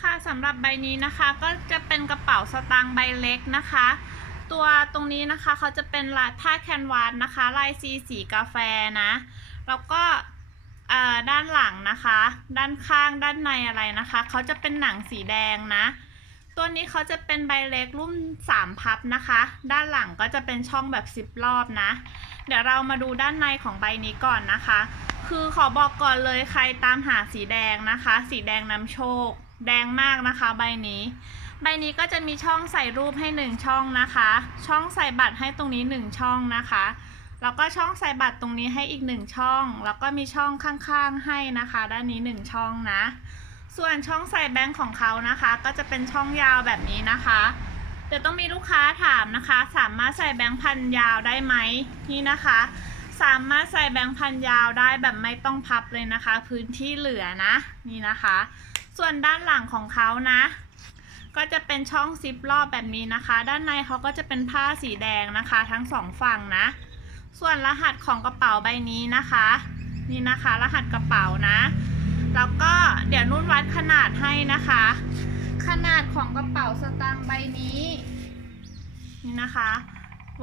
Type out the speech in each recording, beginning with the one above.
ค่ะสำหรับใบนี้นะคะก็จะเป็นกระเป๋าสตางค์ใบเล็กนะคะ ตัวตรงนี้นะคะเขาจะเป็นลายผ้าแคนวาสนะคะ ลายสีสีกาแฟนะ แล้วก็ด้านหลังนะคะ ด้านข้างด้านในอะไรนะคะเขาจะเป็นหนังสีแดงนะ ตัวนี้เขาจะเป็นใบเล็กรุ่น3พับนะคะ ด้านหลังก็จะเป็นช่องแบบ10รอบนะ เดี๋ยวเรามาดูด้านในของใบนี้ก่อนนะคะ คือขอบอกก่อนเลยใครตามหาสีแดงนะคะ สีแดงนำโชค แดงมากนะคะใบนี้ ใบนี้ก็จะมีช่องใส่รูปให้หนึ่งช่องนะคะ ช่องใส่บัตรให้ตรงนี้หนึ่งช่องนะคะ แล้วก็ช่องใส่บัตรตรงนี้ให้อีกหนึ่งช่อง แล้วก็มีช่องข้างๆให้นะคะ ด้านนี้หนึ่งช่องนะ ส่วนช่องใส่แบงค์ของเขานะคะ ก็จะเป็นช่องยาวแบบนี้นะคะเดี๋ยวต้องมีลูกค้าถามนะคะ สามารถใส่แบงค์พันยาวได้ไหมนี่นะคะ สามารถใส่แบงค์พันยาวได้แบบไม่ต้องพับเลยนะคะ พื้นที่เหลือนะนี่นะคะ ส่วนด้านหลังของเขานะ ก็จะเป็นช่องซิปรอบแบบนี้นะคะ ด้านในเขาก็จะเป็นผ้าสีแดงนะคะ ทั้งสองฝั่งนะ ส่วนรหัสของกระเป๋าใบนี้นะคะ นี่นะคะ รหัสกระเป๋านะ แล้วก็เดี๋ยวนุ่นวัดขนาดให้นะคะ ขนาดของกระเป๋าสตางค์ใบนี้ นี่นะคะ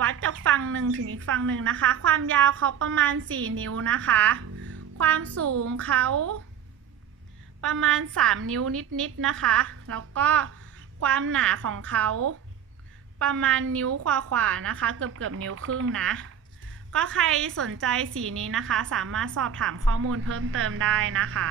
วัดจากฝั่งหนึ่งถึงอีกฝั่งหนึ่งนะคะ ความยาวเขาประมาณ 4 นิ้วนะคะ ความสูงเขา ประมาณ 3 นิ้วนิดๆนะคะ แล้วก็ความหนาของเขาประมาณนิ้วขวาๆนะคะ เกือบเกือบๆนิ้วครึ่งนะ ก็ใครสนใจสีนี้นะคะ สามารถสอบถามข้อมูลเพิ่มเติมได้นะคะ